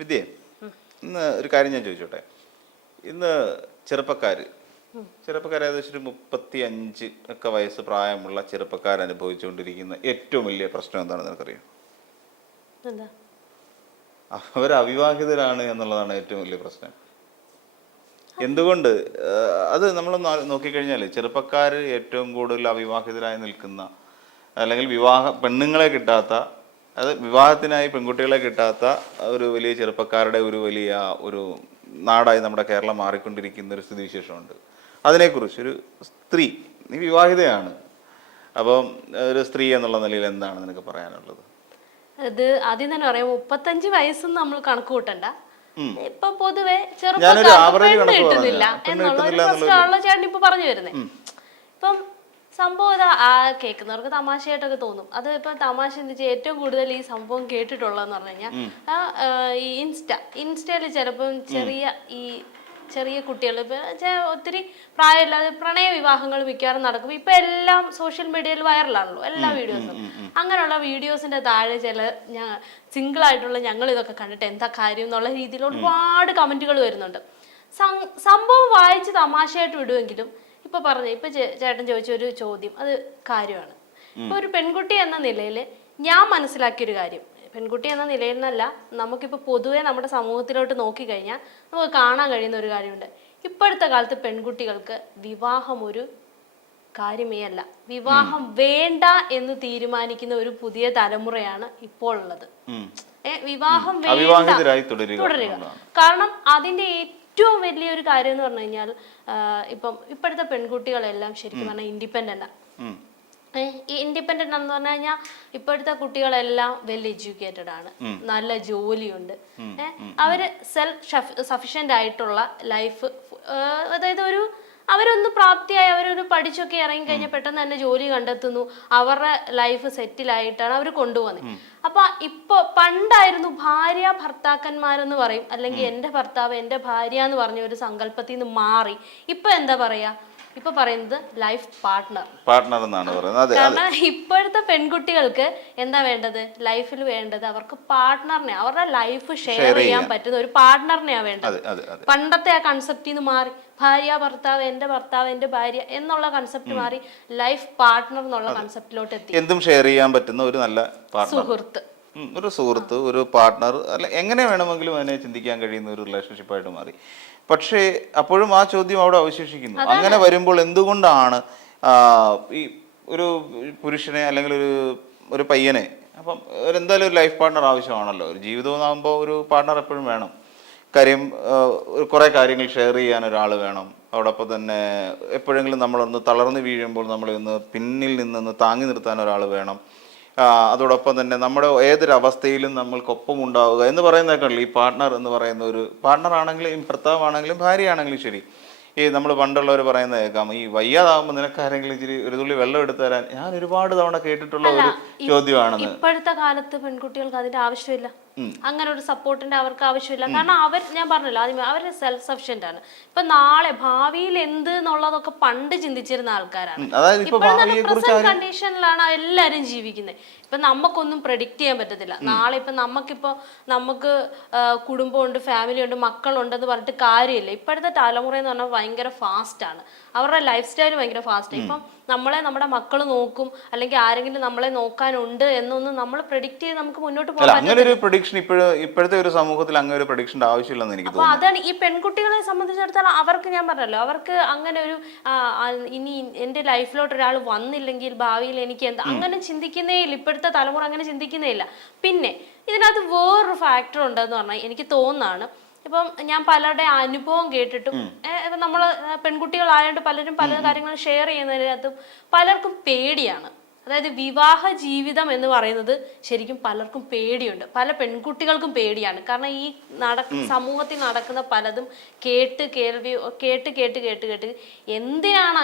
വിദ്യേ, ഇന്ന് ഒരു കാര്യം ഞാൻ ചോദിച്ചോട്ടെ. ഇന്ന് ചെറുപ്പക്കാർ ഏകദേശം ഒരു 35 ഒക്കെ വയസ്സ് പ്രായമുള്ള ചെറുപ്പക്കാർ അനുഭവിച്ചുകൊണ്ടിരിക്കുന്ന ഏറ്റവും വലിയ പ്രശ്നം എന്താണെന്ന് നിനക്കറിയാം? അവർ അവിവാഹിതരാണ് എന്നുള്ളതാണ് ഏറ്റവും വലിയ പ്രശ്നം. എന്തുകൊണ്ട്? അത് നമ്മളൊന്ന് നോക്കിക്കഴിഞ്ഞാൽ ചെറുപ്പക്കാർ ഏറ്റവും കൂടുതൽ അവിവാഹിതരായി നിൽക്കുന്ന, അല്ലെങ്കിൽ പെണ്ണുങ്ങളെ കിട്ടാത്ത, അത് വിവാഹത്തിനായി പെൺകുട്ടികളെ കിട്ടാത്ത ഒരു വലിയ ചെറുപ്പക്കാരുടെ ഒരു നാടായി നമ്മുടെ കേരളം മാറിക്കൊണ്ടിരിക്കുന്ന ഒരു സ്ഥിതിവിശേഷമുണ്ട്. അതിനെക്കുറിച്ച് ഒരു സ്ത്രീ, നീ വിവാഹിതയാണ്, അപ്പം ഒരു സ്ത്രീ എന്നുള്ള നിലയിൽ എന്താണ് നിനക്ക് പറയാനുള്ളത്? അത് ആദ്യം തന്നെ പറയാം, 35 വയസ്സൊന്നും നമ്മൾ കണക്ക് കൂട്ടണ്ട. ഇപ്പൊ പൊതുവെ കിട്ടുന്നില്ല എന്നുള്ള ഒരു പ്രശ്നമുള്ള ചേട്ടൻ ഇപ്പൊ പറഞ്ഞു വരുന്നേ. ഇപ്പം സംഭവം ഇതാ, കേൾക്കുന്നവർക്ക് തമാശയായിട്ടൊക്കെ തോന്നും. അത് ഇപ്പൊ തമാശ എന്താ വെച്ചാൽ ഏറ്റവും കൂടുതൽ ഈ സംഭവം കേട്ടിട്ടുള്ളതെന്ന് പറഞ്ഞു കഴിഞ്ഞാൽ ഈ ഇൻസ്റ്റയിൽ ചിലപ്പം ചെറിയ കുട്ടികൾ, ഇപ്പൊ ഒത്തിരി പ്രായമില്ലാതെ പ്രണയ വിവാഹങ്ങൾ മിക്കവാറും നടക്കും. ഇപ്പൊ എല്ലാം സോഷ്യൽ മീഡിയയിൽ വൈറലാണല്ലോ എല്ലാ വീഡിയോസും. അങ്ങനെയുള്ള വീഡിയോസിന്റെ താഴെ സിംഗിൾ ആയിട്ടുള്ള ഞങ്ങൾ ഇതൊക്കെ കണ്ടിട്ട് എന്താ കാര്യം എന്നുള്ള രീതിയിൽ ഒരുപാട് കമന്റുകൾ വരുന്നുണ്ട്. സംഭവം വായിച്ച് തമാശയായിട്ട് വിടുമെങ്കിലും ഇപ്പൊ ചേട്ടൻ ചോദിച്ച ഒരു ചോദ്യം അത് കാര്യമാണ്. ഇപ്പൊ ഒരു പെൺകുട്ടി എന്ന നിലയിൽ ഞാൻ മനസ്സിലാക്കിയൊരു കാര്യം, പെൺകുട്ടി എന്ന നിലയിൽ നിന്നല്ല, നമുക്കിപ്പോൾ പൊതുവെ നമ്മുടെ സമൂഹത്തിലോട്ട് നോക്കിക്കഴിഞ്ഞാൽ നമുക്ക് കാണാൻ കഴിയുന്ന ഒരു കാര്യമുണ്ട്. ഇപ്പോഴത്തെ കാലത്ത് പെൺകുട്ടികൾക്ക് വിവാഹം ഒരു കാര്യമേ അല്ല, വിവാഹം വേണ്ട എന്ന് തീരുമാനിക്കുന്ന ഒരു പുതിയ തലമുറയാണ് ഇപ്പോൾ ഉള്ളത്. വിവാഹം വേണ്ട തുടരുക. കാരണം അതിന്റെ ഏറ്റവും വലിയൊരു കാര്യം എന്ന് പറഞ്ഞു കഴിഞ്ഞാൽ ഇപ്പോഴത്തെ പെൺകുട്ടികളെല്ലാം ശരിക്കും പറഞ്ഞാൽ ഇൻഡിപെൻഡന്റാ. ഇൻഡിപെൻഡന്റ് എന്ന് പറഞ്ഞു കഴിഞ്ഞാൽ ഇപ്പോഴത്തെ കുട്ടികളെല്ലാം വെൽ എഡ്യൂക്കേറ്റഡ് ആണ്, നല്ല ജോലിയുണ്ട്, അവര് സെൽഫ് സഫിഷ്യന്റ് ആയിട്ടുള്ള ലൈഫ്, അതായത് അവരൊന്ന് പ്രാപ്തിയായി അവരൊരു പഠിച്ചൊക്കെ ഇറങ്ങി കഴിഞ്ഞാൽ പെട്ടെന്ന് തന്നെ ജോലി കണ്ടെത്തുന്നു, അവരുടെ ലൈഫ് സെറ്റിലായിട്ടാണ് അവർ കൊണ്ടുപോകുന്നത്. അപ്പൊ ഇപ്പൊ പണ്ടായിരുന്നു ഭാര്യ ഭർത്താക്കന്മാരെന്ന് പറയും, അല്ലെങ്കിൽ എന്റെ ഭർത്താവ് എന്റെ ഭാര്യ എന്ന് പറഞ്ഞ ഒരു സങ്കല്പത്തിൽ നിന്ന് മാറി ഇപ്പൊ എന്താ പറയാ, ഇപ്പൊ പറയുന്നത് ലൈഫ് പാർട്ട്ണർ എന്നാണ് പറയുന്നത്. കാരണം ഇപ്പോഴത്തെ പെൺകുട്ടികൾക്ക് എന്താ വേണ്ടത്, ലൈഫിൽ വേണ്ടത് അവർക്ക് പാർട്ട്ണറിനെ, അവരുടെ ലൈഫ് ഷെയർ ചെയ്യാൻ പറ്റുന്ന ഒരു പാർട്ട്ണറിനെയാ വേണ്ടത്. പണ്ടത്തെ ആ കൺസെപ്റ്റിൽ നിന്ന് മാറി ഭാര്യ ഭർത്താവ് എന്റെ ഭാര്യ എന്നുള്ള കൺസെപ്റ്റ് മാറി ലൈഫ് പാർട്ട്ണർ എന്നുള്ള കൺസെപ്റ്റിലോട്ട് എത്തി. എന്തും ഷെയർ ചെയ്യാൻ പറ്റുന്ന ഒരു നല്ല സുഹൃത്ത്, ഒരു പാർട്ട്ണർ, അല്ല എങ്ങനെ വേണമെങ്കിലും അതിനെ ചിന്തിക്കാൻ കഴിയുന്ന ഒരു റിലേഷൻഷിപ്പായിട്ട് മാറി. പക്ഷേ അപ്പോഴും ആ ചോദ്യം അവിടെ അവശേഷിക്കുന്നു. അങ്ങനെ വരുമ്പോൾ എന്തുകൊണ്ടാണ് ഈ ഒരു പുരുഷനെ അല്ലെങ്കിൽ ഒരു പയ്യനെ, അപ്പം എന്തായാലും ഒരു ലൈഫ് പാർട്ട്ണർ ആവശ്യമാണല്ലോ, ഒരു ജീവിതമാകുമ്പോൾ ഒരു പാർട്ട്ണർ എപ്പോഴും വേണം. കാര്യം കുറേ കാര്യങ്ങൾ ഷെയർ ചെയ്യാൻ ഒരാൾ വേണം. അതോടൊപ്പം തന്നെ എപ്പോഴെങ്കിലും നമ്മളൊന്ന് തളർന്നു വീഴുമ്പോൾ നമ്മളെ ഒന്ന് പിന്നിൽ നിന്നൊന്ന് താങ്ങി നിർത്താൻ ഒരാൾ വേണം. അതോടൊപ്പം തന്നെ നമ്മുടെ ഏതൊരവസ്ഥയിലും നമ്മൾക്കൊപ്പം ഉണ്ടാവുക എന്ന് പറയുന്നതൊക്കെ ഈ പാർട്ട്ണർ എന്ന് പറയുന്ന ഒരു പാർട്ട്ണർ ആണെങ്കിലും ഭർത്താവാണെങ്കിലും ഭാര്യയാണെങ്കിലും ശരി. ഈ നമ്മൾ പണ്ടുള്ളവർ പറയുന്നത് കേൾക്കാം, ഈ വയ്യാതാവുമ്പോൾ നിനക്ക് ആരെങ്കിലും ഇച്ചിരി ഒരു തുള്ളി വെള്ളം എടുത്തു തരാൻ. ഞാൻ ഒരുപാട് തവണ കേട്ടിട്ടുള്ള ഒരു ചോദ്യമാണെന്ന്. ഇപ്പോഴത്തെ കാലത്ത് പെൺകുട്ടികൾക്ക് അതിന്റെ ആവശ്യമില്ല, അങ്ങനെ ഒരു സപ്പോർട്ടിന്റെ അവർക്ക് ആവശ്യമില്ല. കാരണം ഞാൻ പറഞ്ഞല്ലോ ആദ്യമേ, അവർ സെൽഫ് സഫിഷ്യന്റ് ആണ്. ഇപ്പൊ നാളെ ഭാവിയിൽ എന്ത് എന്നുള്ളതൊക്കെ പണ്ട് ചിന്തിച്ചിരുന്ന ആൾക്കാരാണ്. ഇപ്പോഴത്തെ കണ്ടീഷനിലാണ് എല്ലാരും ജീവിക്കുന്നത്. ഇപ്പൊ നമുക്കൊന്നും പ്രെഡിക്റ്റ് ചെയ്യാൻ പറ്റത്തില്ല. നാളെ ഇപ്പൊ നമുക്ക് കുടുംബമുണ്ട്, ഫാമിലി ഉണ്ട്, മക്കളുണ്ടെന്ന് പറഞ്ഞിട്ട് കാര്യമില്ല. ഇപ്പോഴത്തെ തലമുറ എന്ന് പറഞ്ഞാൽ ഭയങ്കര ഫാസ്റ്റ് ആണ്, അവരുടെ ലൈഫ് സ്റ്റൈൽ ഭയങ്കര ഫാസ്റ്റ്. ഇപ്പം നമ്മുടെ മക്കൾ നോക്കും, അല്ലെങ്കിൽ ആരെങ്കിലും നമ്മളെ നോക്കാനുണ്ട് എന്നൊന്നും നമ്മൾ പ്രെഡിക്റ്റ് ചെയ്ത് നമുക്ക് മുന്നോട്ട് പോകാൻ ഇപ്പോഴത്തെ ഒരു സമൂഹത്തിൽ അങ്ങനെ ഒരു പ്രഡിക്ഷന്റെ ആവശ്യമില്ലെന്ന് എനിക്ക് തോന്നുന്നു. അതാണ് ഈ പെൺകുട്ടികളെ സംബന്ധിച്ചിടത്തോളം അവർക്ക്, ഞാൻ പറഞ്ഞല്ലോ, അവർക്ക് അങ്ങനെ ഒരു ഇനി എന്റെ ലൈഫിലോട്ട് ഒരാൾ വന്നില്ലെങ്കിൽ ഭാവിയിൽ എനിക്ക് എന്താ, അങ്ങനെ ചിന്തിക്കുന്നേ ഇല്ല. ഇപ്പോഴത്തെ തലമുറ അങ്ങനെ ചിന്തിക്കുന്നേ ഇല്ല. പിന്നെ ഇതിനകത്ത് വേറൊരു ഫാക്ടർ ഉണ്ടെന്ന് പറഞ്ഞാൽ എനിക്ക് തോന്നുന്നതാണ്, ഇപ്പം ഞാൻ പലരുടെ അനുഭവം കേട്ടിട്ടും, ഇപ്പം നമ്മൾ പെൺകുട്ടികളായതുകൊണ്ട് പലരും പല കാര്യങ്ങളും ഷെയർ ചെയ്യുന്നതിനകത്തും പലർക്കും പേടിയാണ്. അതായത് വിവാഹ ജീവിതം എന്ന് പറയുന്നത് ശരിക്കും പലർക്കും പേടിയുണ്ട്, പല പെൺകുട്ടികൾക്കും പേടിയാണ്. കാരണം ഈ സമൂഹത്തിൽ നടക്കുന്ന പലതും കേട്ട് എന്തിനാണ്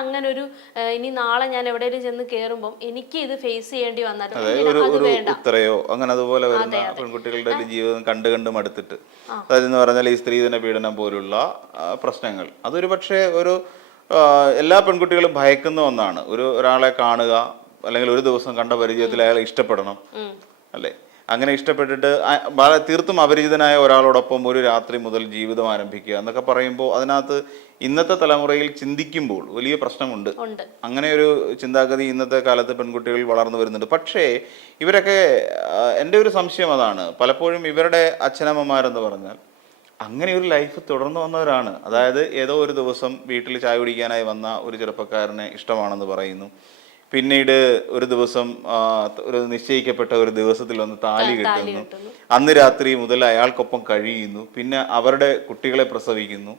അങ്ങനെ ഒരു ഇനി നാളെ ഞാൻ എവിടെയെങ്കിലും ചെന്ന് കയറുമ്പോൾ എനിക്ക് ഇത് ഫേസ് ചെയ്യേണ്ടി വന്നാലും അങ്ങനെ അതുപോലെ വരുന്ന പെൺകുട്ടികളുടെ ജീവിതം കണ്ട് മടുത്തിട്ട്, അതായത് പറഞ്ഞാൽ ഈ സ്ത്രീധന പീഡനം പോലുള്ള പ്രശ്നങ്ങൾ, അതൊരു പക്ഷേ എല്ലാ പെൺകുട്ടികളും ഭയക്കുന്ന ഒന്നാണ്. ഒരാളെ കാണുക, അല്ലെങ്കിൽ ഒരു ദിവസം കണ്ട പരിചയത്തിൽ അയാളെ ഇഷ്ടപ്പെടണം, അല്ലേ? അങ്ങനെ ഇഷ്ടപ്പെട്ടിട്ട് തീർത്തും അപരിചിതനായ ഒരാളോടൊപ്പം ഒരു രാത്രി മുതൽ ജീവിതം ആരംഭിക്കുക എന്നൊക്കെ പറയുമ്പോൾ അതിനകത്ത് ഇന്നത്തെ തലമുറയിൽ ചിന്തിക്കുമ്പോൾ വലിയ പ്രശ്നമുണ്ട്. അങ്ങനെ ഒരു ചിന്താഗതി ഇന്നത്തെ കാലത്ത് പെൺകുട്ടികൾ വളർന്നു വരുന്നുണ്ട്. പക്ഷേ ഇവരൊക്കെ, എൻ്റെ ഒരു സംശയം അതാണ്, പലപ്പോഴും ഇവരുടെ അച്ഛനമ്മമാരെന്ന് പറഞ്ഞാൽ അങ്ങനെ ഒരു ലൈഫ് തുടർന്നു വന്നവരാണ്. അതായത് ഏതോ ഒരു ദിവസം വീട്ടിൽ ചായ കുടിക്കാനായി വന്ന ഒരു ചെറുപ്പക്കാരനെ ഇഷ്ടമാണെന്ന് പറയുന്നു. പിന്നീട് ഒരു ദിവസം ഒരു നിശ്ചയിക്കപ്പെട്ട ഒരു ദിവസത്തിൽ വന്ന് താലി കെട്ടുന്നു. അന്ന് രാത്രി മുതൽ അയാൾക്കൊപ്പം കഴിയുന്നു. പിന്നെ അവരുടെ കുട്ടികളെ പ്രസവിക്കുന്നു.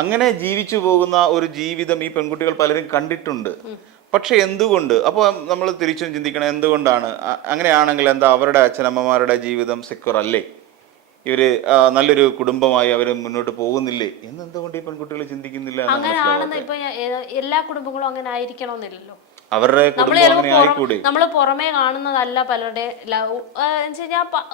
അങ്ങനെ ജീവിച്ചു പോകുന്ന ഒരു ജീവിതം ഈ പെൺകുട്ടികൾ പലരും കണ്ടിട്ടുണ്ട്. പക്ഷെ എന്തുകൊണ്ട്, അപ്പോൾ നമ്മൾ തിരിച്ചും ചിന്തിക്കണം, എന്തുകൊണ്ടാണ് അങ്ങനെയാണെങ്കിൽ എന്താ അവരുടെ അച്ഛനമ്മമാരുടെ ജീവിതം സെക്യൂർ അല്ലേ, ഇവര് നല്ലൊരു കുടുംബമായി അവര് മുന്നോട്ട് പോകുന്നില്ലേ എന്നെന്തുകൊണ്ട് ഈ പെൺകുട്ടികൾ ചിന്തിക്കുന്നില്ല? അങ്ങനെയാണെന്ന് ഇപ്പൊ എല്ലാ കുടുംബങ്ങളും അങ്ങനെ ആയിരിക്കണമെന്നില്ലല്ലോ. അവരുടെ നമ്മള് പുറമേ കാണുന്നതല്ല പലരുടെ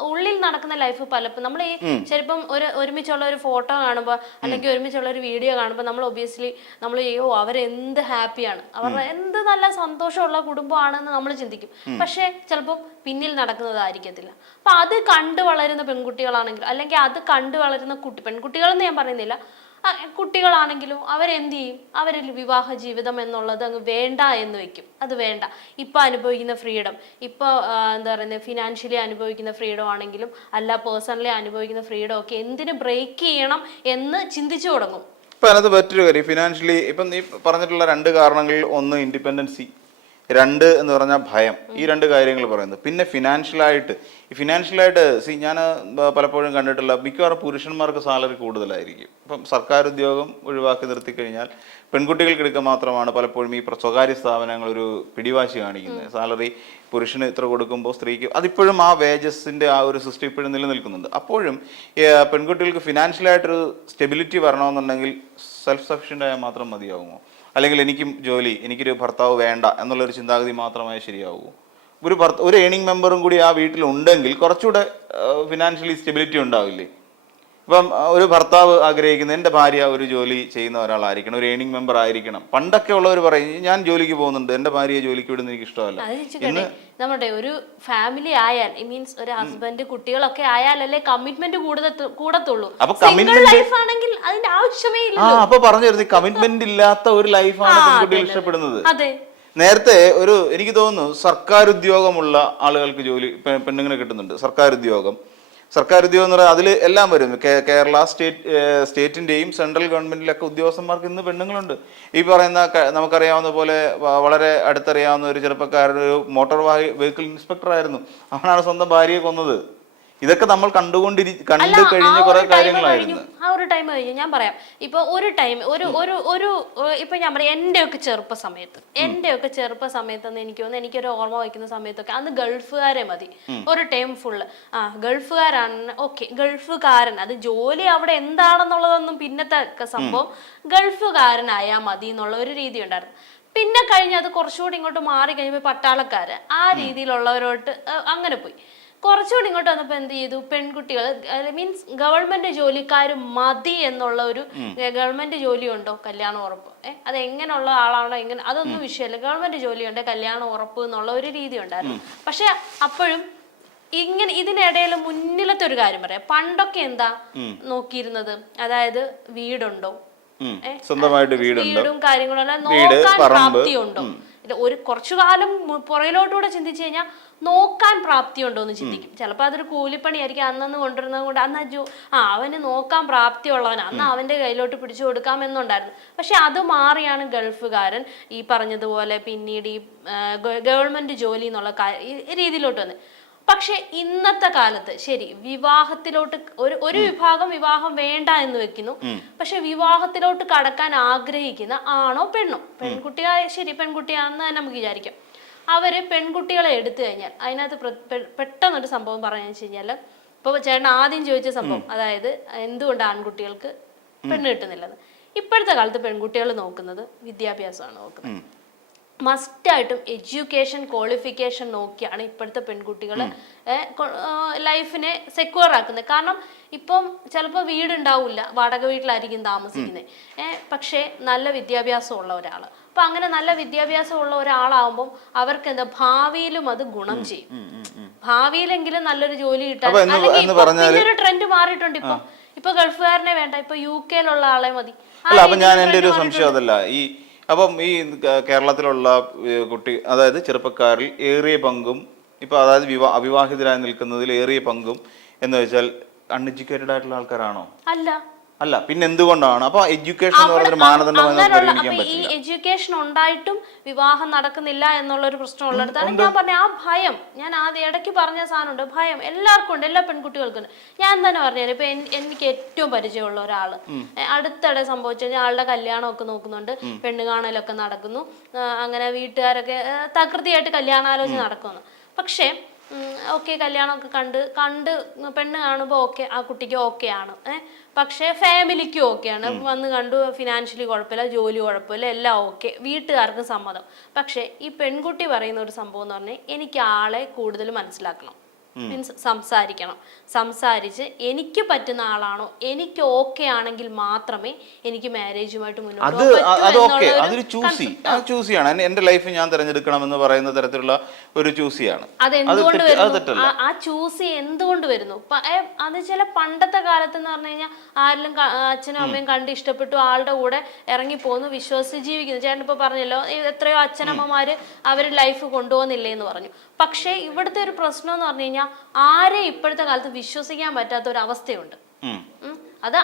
ഉള്ളിൽ നടക്കുന്ന ലൈഫ്. പലപ്പോഴും നമ്മൾ ഈ ചിലപ്പം ഒരുമിച്ചുള്ള ഒരു ഫോട്ടോ കാണുമ്പോൾ അല്ലെങ്കിൽ ഒരുമിച്ചുള്ള ഒരു വീഡിയോ കാണുമ്പോൾ നമ്മൾ ഒബിയസ്ലി നമ്മൾ അവരെന്ത് ഹാപ്പിയാണ്, അവരുടെ എന്ത് നല്ല സന്തോഷമുള്ള കുടുംബമാണെന്ന് നമ്മൾ ചിന്തിക്കും. പക്ഷെ ചിലപ്പോൾ പിന്നിൽ നടക്കുന്നതായിരിക്കത്തില്ല. അപ്പൊ അത് കണ്ടു വളരുന്ന പെൺകുട്ടികളാണെങ്കിൽ, അല്ലെങ്കിൽ അത് കണ്ടു വളരുന്ന പെൺകുട്ടികളെന്ന് ഞാൻ പറയുന്നില്ല, കുട്ടികളാണെങ്കിലും അവരെന്ത് ചെയ്യും, അവരിൽ വിവാഹ ജീവിതം എന്നുള്ളത് അങ്ങ് വേണ്ട എന്ന് വെക്കും. അത് വേണ്ട. ഇപ്പൊ അനുഭവിക്കുന്ന ഫ്രീഡം, ഇപ്പൊ എന്താ പറയുന്നത്, ഫിനാൻഷ്യലി അനുഭവിക്കുന്ന ഫ്രീഡം ആണെങ്കിലും അല്ല പേഴ്സണലി അനുഭവിക്കുന്ന ഫ്രീഡം ഒക്കെ എന്തിനു ബ്രേക്ക് ചെയ്യണം എന്ന് ചിന്തിച്ചു തുടങ്ങും. ഇപ്പൊ അതിനകത്ത് മറ്റൊരു കാര്യം, ഫിനാൻഷ്യലി ഇപ്പം നീ പറഞ്ഞിട്ടുള്ള രണ്ട് കാരണങ്ങളിൽ ഒന്ന് ഇൻഡിപെൻഡൻസി, രണ്ട് എന്ന് പറഞ്ഞാൽ ഭയം. ഈ രണ്ട് കാര്യങ്ങൾ പറയുന്നത്. പിന്നെ ഫിനാൻഷ്യലായിട്ട് ഞാൻ പലപ്പോഴും കണ്ടിട്ടുള്ള മിക്കവാറും പുരുഷന്മാർക്ക് സാലറി കൂടുതലായിരിക്കും. ഇപ്പം സർക്കാർ ഉദ്യോഗം ഒഴിവാക്കി നിർത്തിക്കഴിഞ്ഞാൽ പെൺകുട്ടികൾക്ക് എടുക്കാൻ മാത്രമാണ് പലപ്പോഴും ഈ സ്വകാര്യ സ്ഥാപനങ്ങൾ ഒരു പിടിവാശി കാണിക്കുന്നത്. സാലറി പുരുഷന് ഇത്ര കൊടുക്കുമ്പോൾ സ്ത്രീക്ക് അതിപ്പോഴും ആ വേജസിന്റെ ആ ഒരു സിസ്റ്റം ഇപ്പോഴും നിലനിൽക്കുന്നുണ്ട്. അപ്പോഴും പെൺകുട്ടികൾക്ക് ഫിനാൻഷ്യലായിട്ടൊരു സ്റ്റെബിലിറ്റി വരണമെന്നുണ്ടെങ്കിൽ സെൽഫ് സഫിഷ്യൻ്റ് ആയാൽ മാത്രം മതിയാവുമോ? അല്ലെങ്കിൽ എനിക്കും ജോലി, എനിക്കൊരു ഭർത്താവ് വേണ്ട എന്നുള്ളൊരു ചിന്താഗതി മാത്രമായി ശരിയാവുമോ? ഒരു ഏണിംഗ് മെമ്പറും കൂടി ആ വീട്ടിലുണ്ടെങ്കിൽ കുറച്ചുകൂടെ ഫിനാൻഷ്യലി സ്റ്റെബിലിറ്റി ഉണ്ടാവില്ലേ? ഇപ്പം ഒരു ഭർത്താവ് ആഗ്രഹിക്കുന്നത് എൻ്റെ ഭാര്യ ഒരു ജോലി ചെയ്യുന്ന ഒരാളായിരിക്കണം, ഒരു ഏണിംഗ് മെമ്പർ ആയിരിക്കണം. പണ്ടൊക്കെ ഉള്ളവർ പറയും ഞാൻ ജോലിക്ക് പോകുന്നുണ്ട്, എൻ്റെ ഭാര്യയെ ജോലിക്ക് വിടുന്ന എനിക്ക് ഇഷ്ടമല്ല. നമ്മുടെ ഒരു ഫാമിലി ആയാൽ മീൻസ് ഒരു ഹസ്ബൻഡ് കുട്ടികളൊക്കെ ആയാലല്ലേ കമ്മിറ്റ്മെന്റ് കൂടത്തുള്ളൂ. ലൈഫ് ആണെങ്കിൽ അതിന്റെ ആവശ്യമേ ഇല്ല. അപ്പൊ പറഞ്ഞു തരുന്നത് കമ്മിറ്റ്മെന്റ് ഇല്ലാത്ത ഒരു ലൈഫാണ് പെൺകുട്ടികൾ ഇഷ്ടപ്പെടുന്നത്. അതെ, നേരത്തെ എനിക്ക് തോന്നുന്നു സർക്കാർ ഉദ്യോഗമുള്ള ആളുകൾക്ക് ജോലി പെണ്ണുങ്ങളെ കിട്ടുന്നുണ്ട്. സർക്കാർ ഉദ്യോഗം എന്ന് പറഞ്ഞാൽ അതിൽ എല്ലാം വരും. കേരള സ്റ്റേറ്റിന്റെയും സെൻട്രൽ ഗവൺമെന്റിലൊക്കെ ഉദ്യോഗസ്ഥന്മാർക്ക് ഇന്ന് പെണ്ണുങ്ങളുണ്ട്. ഈ പറയുന്ന നമുക്കറിയാവുന്ന പോലെ വളരെ അടുത്തറിയാവുന്ന ഒരു ചെറുപ്പക്കാരൻ ഒരു മോട്ടോർ വെഹിക്കിൾ ഇൻസ്പെക്ടർ ആയിരുന്നു. അവനാണ് സ്വന്തം ഭാര്യയെ കൊന്നത്. ഇതൊക്കെ നമ്മൾ കണ്ടു കഴിഞ്ഞ കുറെ കാര്യങ്ങളായിരുന്നു. ആ ഒരു ടൈം കഴിഞ്ഞു. ഞാൻ പറയാം, ഇപ്പൊ ഒരു ടൈം ഇപ്പൊ ഞാൻ പറയാം എന്റെയൊക്കെ ചെറുപ്പ സമയത്ത് എനിക്ക് തോന്നുന്നു, എനിക്കൊരു ഓർമ്മ വയ്ക്കുന്ന സമയത്തൊക്കെ അന്ന് ഗൾഫുകാരെ മതി ഒരു ടൈം ഫുള്ള്. ഗൾഫുകാരാണ് ഓക്കെ, ഗൾഫുകാരൻ, അത് ജോലി അവിടെ എന്താണെന്നുള്ളതൊന്നും പിന്നത്തെ സംഭവം, ഗൾഫുകാരനായാൽ മതി എന്നുള്ള ഒരു രീതി ഉണ്ടായിരുന്നു. പിന്നെ കഴിഞ്ഞ് അത് കുറച്ചുകൂടി ഇങ്ങോട്ട് മാറി കഴിഞ്ഞപ്പോൾ പട്ടാളക്കാര് ആ രീതിയിലുള്ളവരോട്ട് അങ്ങനെ പോയി. കുറച്ചുകൂടി ഇങ്ങോട്ട് വന്നപ്പോൾ എന്ത് ചെയ്തു, പെൺകുട്ടികൾ മീൻസ് ഗവൺമെന്റ് ജോലിക്കാർ മതി എന്നുള്ള ഒരു, ഗവൺമെന്റ് ജോലി ഉണ്ടോ കല്യാണം ഉറപ്പ്, അത് എങ്ങനെയുള്ള ആളാണോ എങ്ങനെ അതൊന്നും വിഷയമല്ല, ഗവൺമെന്റ് ജോലിയുണ്ട് കല്യാണം ഉറപ്പ് എന്നുള്ള ഒരു രീതി ഉണ്ടായിരുന്നു. പക്ഷെ അപ്പോഴും ഇങ്ങനെ ഇതിനിടയിൽ മുന്നിലത്തെ ഒരു കാര്യം പറയാം, പണ്ടൊക്കെ എന്താ നോക്കിയിരുന്നത്, അതായത് വീടുണ്ടോ, സ്വന്തമായിട്ട് വീടും കാര്യങ്ങളും നോക്കാൻ പ്രാപ്തിയുണ്ടോ. ഒരു കുറച്ചു കാലം പുറയിലോട്ടുകൂടെ ചിന്തിച്ചു കഴിഞ്ഞാൽ നോക്കാൻ പ്രാപ്തിയുണ്ടോ എന്ന് ചിന്തിക്കും. ചിലപ്പോൾ അതൊരു കൂലിപ്പണിയായിരിക്കും, അന്നു കൊണ്ടുവരുന്നത് കൊണ്ട് അവന് നോക്കാൻ പ്രാപ്തിയുള്ളവനാ, അന്ന് അവന്റെ കയ്യിലോട്ട് പിടിച്ചു കൊടുക്കാമെന്നുണ്ടായിരുന്നു. പക്ഷെ അത് മാറിയാണ് ഗൾഫുകാരൻ ഈ പറഞ്ഞതുപോലെ പിന്നീട് ഈ ഗവൺമെന്റ് ജോലി എന്നുള്ള രീതിയിലോട്ട് വന്നത്. പക്ഷെ ഇന്നത്തെ കാലത്ത് ശരി, വിവാഹത്തിലോട്ട് ഒരു വിഭാഗം വിവാഹം വേണ്ട എന്ന് വെക്കുന്നു. പക്ഷെ വിവാഹത്തിലോട്ട് കടക്കാൻ ആഗ്രഹിക്കുന്ന ആണോ പെണ്ണോ, ശരി പെൺകുട്ടിയാണെന്ന് തന്നെ നമുക്ക് വിചാരിക്കാം. അവര് പെൺകുട്ടികളെ എടുത്തു കഴിഞ്ഞാൽ അതിനകത്ത് പെട്ടെന്നൊരു സംഭവം പറഞ്ഞു വെച്ച് കഴിഞ്ഞാല്, ഇപ്പൊ ചേട്ടൻ ആദ്യം ചോദിച്ച സംഭവം, അതായത് എന്തുകൊണ്ട് ആൺകുട്ടികൾക്ക് പെണ്ണ് കിട്ടുന്നില്ലെന്ന്. ഇപ്പോഴത്തെ കാലത്ത് പെൺകുട്ടികൾ നോക്കുന്നത് വിദ്യാഭ്യാസമാണ് നോക്കുന്നത്. മസ്റ്റായിട്ടും എഡ്യൂക്കേഷൻ ക്വാളിഫിക്കേഷൻ നോക്കിയാണ് ഇപ്പോഴത്തെ പെൺകുട്ടികൾ ലൈഫിനെ സെക്യൂർ ആക്കുന്നത്. കാരണം ഇപ്പം ചിലപ്പോൾ വീടുണ്ടാവില്ല, വാടക വീട്ടിലായിരിക്കും താമസിക്കുന്നത്, പക്ഷേ നല്ല വിദ്യാഭ്യാസമുള്ള ഒരാൾ. അപ്പൊ അങ്ങനെ നല്ല വിദ്യാഭ്യാസമുള്ള ഒരാളാവുമ്പം അവർക്ക് എന്താ ഭാവിയിലും അത് ഗുണം ചെയ്യും. ഭാവിയിലെങ്കിലും നല്ലൊരു ജോലി കിട്ടാൻ. അപ്പൊ എന്ന് പറഞ്ഞാൽ ഒരു ട്രെൻഡ് മാറിയിട്ടുണ്ട്. ഇപ്പൊ ഗൾഫുകാരനെ വേണ്ട, ഇപ്പൊ UK-ലുള്ള ആളെ മതി. അല്ല, അപ്പൊ ഞാൻ എൻ്റെ ഒരു സംശയം അതല്ല, അപ്പം ഈ കേരളത്തിലുള്ള കുട്ടി, അതായത് ചെറുപ്പക്കാരിൽ ഏറിയ പങ്കും ഇപ്പൊ അതായത് അവിവാഹിതരായി നിൽക്കുന്നതിൽ ഏറിയ പങ്കും എന്ന് വെച്ചാൽ അൺഎഡ്യൂക്കേറ്റഡ് ആയിട്ടുള്ള ആൾക്കാരാണോ? അല്ല, പിന്നെ എന്തുകൊണ്ടാണ്? അപ്പൊ എഡ്യൂക്കേഷൻ എന്ന് പറയുന്ന മാനദണ്ഡം ഈ എഡ്യൂക്കേഷൻ ഉണ്ടായിട്ടും വിവാഹം നടക്കുന്നില്ല എന്നുള്ള ഒരു പ്രശ്നം ഉള്ളിടത്താണ് ഞാൻ പറഞ്ഞ ആ ഭയം. ഞാൻ ആദ്യം ഇടയ്ക്ക് പറഞ്ഞ സാധനമുണ്ട്, ഭയം എല്ലാവർക്കും ഉണ്ട്, എല്ലാ പെൺകുട്ടികൾക്കും ഉണ്ട്. ഞാൻ തന്നെ പറഞ്ഞുതരാം. ഇപ്പൊ എനിക്ക് ഏറ്റവും പരിചയമുള്ള ഒരാള് അടുത്തിടെ സംഭവിച്ചു കഴിഞ്ഞാൽ ആളുടെ കല്യാണം ഒക്കെ നോക്കുന്നുണ്ട്, പെണ്ണ് കാണലൊക്കെ നടക്കുന്നു, അങ്ങനെ വീട്ടുകാരൊക്കെ തകൃതിയായിട്ട് കല്യാണാലോചന നടക്കുന്നു. പക്ഷെ ഓക്കെ, കല്യാണമൊക്കെ കണ്ട് പെണ്ണ് കാണുമ്പോൾ ഓക്കെ, ആ കുട്ടിക്ക് ഓക്കെ ആണ്. പക്ഷേ ഫാമിലിക്ക് ഓക്കെയാണ്, വന്ന് കണ്ടു, ഫിനാൻഷ്യലി കുഴപ്പമില്ല, ജോലി കുഴപ്പമില്ല, എല്ലാം ഓക്കെ, വീട്ടുകാർക്ക് സമ്മതം. പക്ഷെ ഈ പെൺകുട്ടി പറയുന്ന ഒരു സംഭവം എന്ന് പറഞ്ഞാൽ എനിക്ക് ആളെ കൂടുതൽ മനസ്സിലാക്കണം, മീൻസ് സംസാരിച്ച് എനിക്ക് പറ്റുന്ന ആളാണോ, എനിക്ക് ഓക്കെ ആണെങ്കിൽ മാത്രമേ എനിക്ക് മാരേജുമായിട്ട് മുന്നോട്ട് ചൂസിയാണ്. എന്റെ ലൈഫ് ഞാൻ തിരഞ്ഞെടുക്കണം എന്ന് പറയുന്ന തരത്തിലുള്ള ഒരു ചൂസിയാണ്. അതെന്തുകൊണ്ട് വരുന്നു? ആ ചൂസി എന്തുകൊണ്ട് വരുന്നു? അത് ചില പണ്ടത്തെ കാലത്ത് എന്ന് പറഞ്ഞു കഴിഞ്ഞാൽ ആരെങ്കിലും അച്ഛനും അമ്മയും കണ്ട് ഇഷ്ടപ്പെട്ടു, ആളുടെ കൂടെ ഇറങ്ങിപ്പോന്നു, വിശ്വസിച്ച് ജീവിക്കുന്നു. ചേട്ടൻ ഇപ്പൊ പറഞ്ഞല്ലോ, എത്രയോ അച്ഛനമ്മമാര് അവര് ലൈഫ് കൊണ്ടുപോകുന്നില്ലേ എന്ന് പറഞ്ഞു. പക്ഷെ ഇവിടുത്തെ ഒരു പ്രശ്നം എന്ന് പറഞ്ഞു കഴിഞ്ഞാൽ ആരെ ഇപ്പോഴത്തെ കാലത്ത് വിശ്വസിക്കാൻ പറ്റാത്ത ഒരു അവസ്ഥയുണ്ട്. അത്